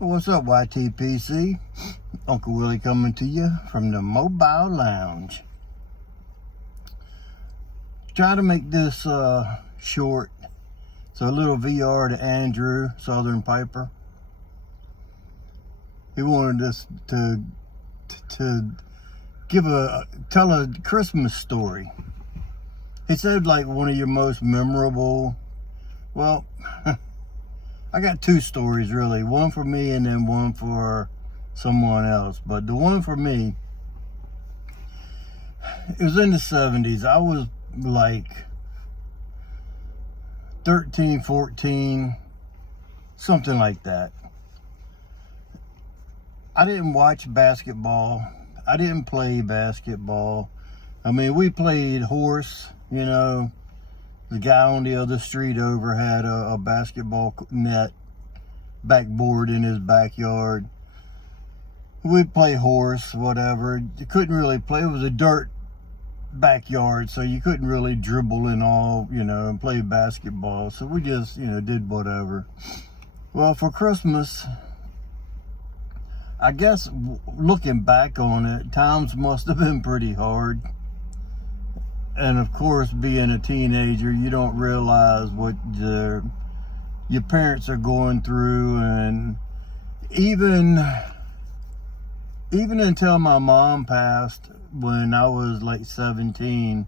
What's up, YTPC? Uncle Willie coming to you from the Mobile Lounge. Try to make this short. So a little VR to Andrew, Southern Piper. He wanted us to tell a Christmas story. He said like one of your most memorable. Well, I got two stories really. One for me and then one for someone else. But the one for me, it was in the 70s. I was like 13, 14, something like that. I didn't watch basketball. I didn't play basketball. I mean, we played horse, you know. The guy on the other street over had a basketball net backboard in his backyard. We'd play horse, whatever. You couldn't really play. It was a dirt backyard, so you couldn't really dribble and all, you know, and play basketball. So we just, you know, did whatever. Well, for Christmas, I guess looking back on it, times must have been pretty hard. And of course, being a teenager, you don't realize what your parents are going through. And even until my mom passed when I was like 17,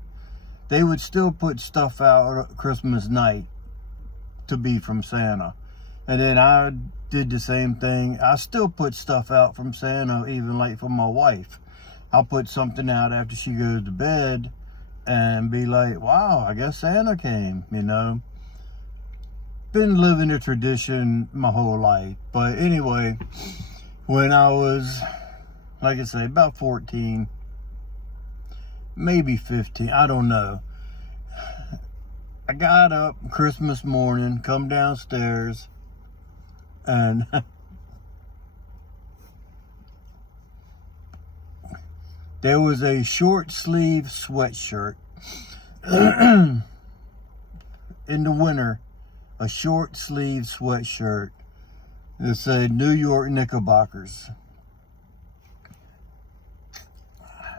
they would still put stuff out Christmas night to be from Santa. And then I did the same thing. I still put stuff out from Santa, even like for my wife. I'll put something out after she goes to bed and be like, wow, I guess Santa came, you know. Been living a tradition my whole life. But anyway, when I was, like I say, about 14, maybe 15, I don't know. I got up Christmas morning, come downstairs, and there was a short sleeve sweatshirt. In the winter, a short sleeve sweatshirt that said New York Knickerbockers.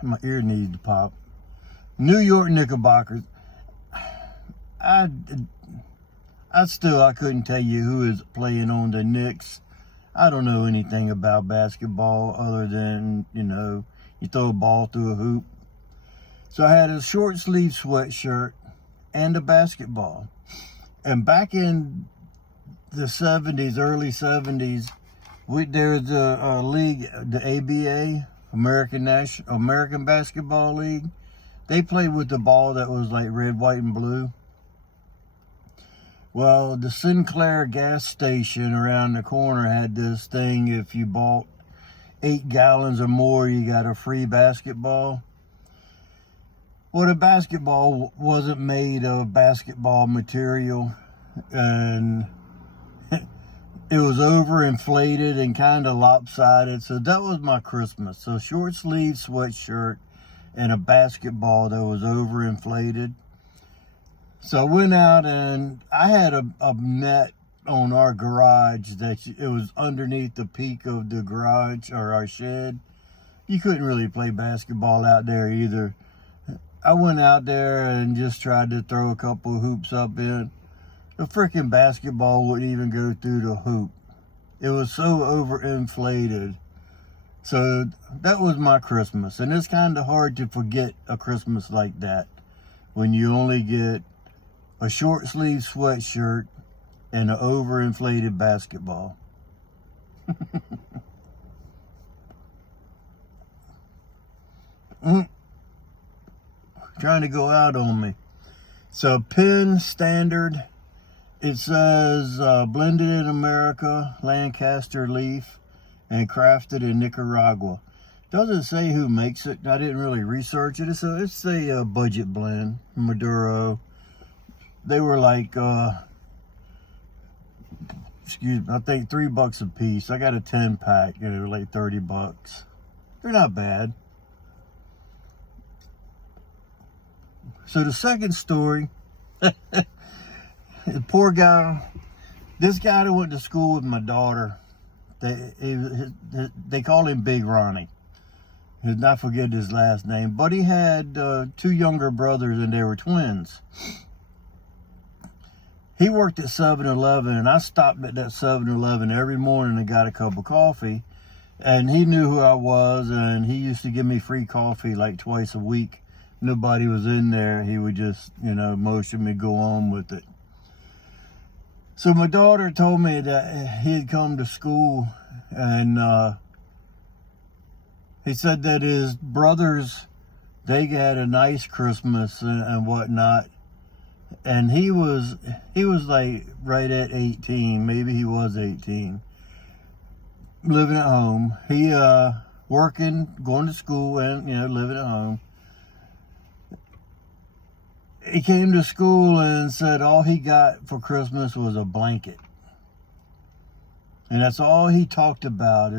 My ear needs to pop. New York Knickerbockers. I couldn't tell you who is playing on the Knicks. I don't know anything about basketball other than, you know, you throw a ball through a hoop. So I had a short sleeve sweatshirt and a basketball. And back in the 70s, early 70s, there's a league, the ABA, American Basketball League. They played with the ball that was like red, white, and blue. Well, the Sinclair gas station around the corner had this thing, if you bought 8 gallons or more, you got a free basketball. Well, the basketball wasn't made of basketball material, and it was overinflated and kind of lopsided. So that was my Christmas. So short sleeve sweatshirt and a basketball that was overinflated. So I went out and I had a net on our garage that it was underneath the peak of the garage or our shed. You couldn't really play basketball out there either. I went out there and just tried to throw a couple of hoops up in. The freaking basketball wouldn't even go through the hoop. It was so overinflated. So that was my Christmas. And it's kind of hard to forget a Christmas like that when you only get a short sleeve sweatshirt and an overinflated basketball. Trying to go out on me. So Penn Standard, it says blended in America, Lancaster leaf, and crafted in Nicaragua. Doesn't say who makes it. I didn't really research it. It's a budget blend, Maduro. They were like, excuse me, I think $3 a piece. I got a 10-pack, you know, like $30. They're not bad. So the second story, the poor guy, this guy that went to school with my daughter They call him Big Ronnie. I forget his last name, but he had 2 younger brothers, and they were twins. He worked at 7-Eleven, and I stopped at that 7-Eleven every morning and got a cup of coffee. And he knew who I was, and he used to give me free coffee like twice a week. Nobody was in there. He would just, motion me go on with it. So my daughter told me that he had come to school, and he said that his brothers, they had a nice Christmas and whatnot. And he was like right at 18, maybe he was 18, living at home. He working, going to school, and living at home. He came to school and said all he got for Christmas was a blanket. And that's all he talked about.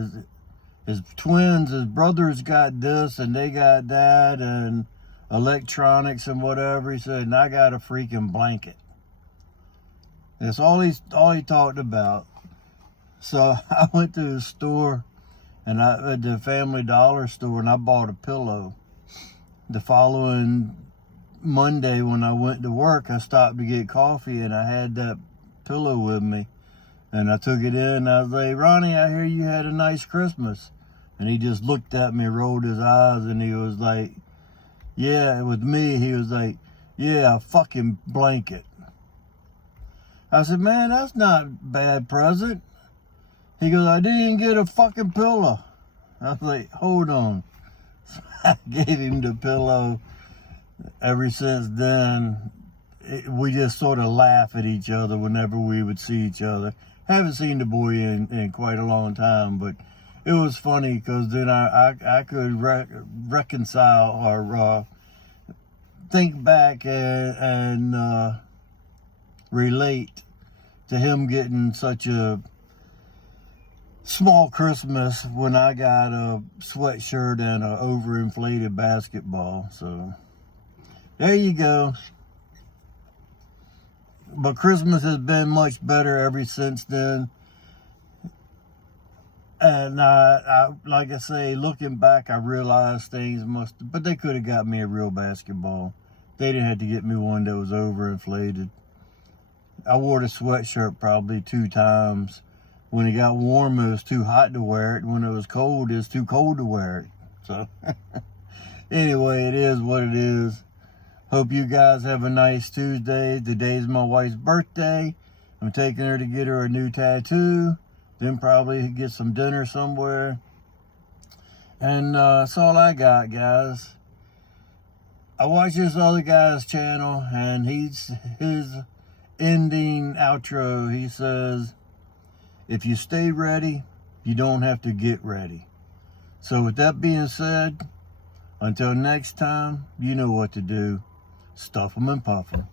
His twins, his brothers got this and they got that and electronics and whatever. He said, and I got a freaking blanket. That's all he talked about. So I went to the store, and at the Family Dollar store, and I bought a pillow. The following Monday when I went to work, I stopped to get coffee, and I had that pillow with me. And I took it in, and I was like, Ronnie, I hear you had a nice Christmas. And he just looked at me, rolled his eyes, and he was like, yeah, with me, he was like, yeah, a fucking blanket. I said, man, that's not a bad present. He goes, I didn't get a fucking pillow. I was like, hold on. So I gave him the pillow. Ever since then, we just sort of laugh at each other whenever we would see each other. Haven't seen the boy in quite a long time, but it was funny because then I could reconcile or think back and relate to him getting such a small Christmas when I got a sweatshirt and an overinflated basketball. So there you go. But Christmas has been much better ever since then. And like I say, looking back, I realized things but they could have got me a real basketball. They didn't have to get me one that was overinflated. I wore the sweatshirt probably 2 times. When it got warm, it was too hot to wear it. When it was cold, it was too cold to wear it. So anyway, it is what it is. Hope you guys have a nice Tuesday. Today's my wife's birthday. I'm taking her to get her a new tattoo. Then probably get some dinner somewhere. And that's all I got, guys. I watch this other guy's channel, and his ending outro, he says, if you stay ready, you don't have to get ready. So with that being said, until next time, you know what to do. Stuff 'em and puff 'em.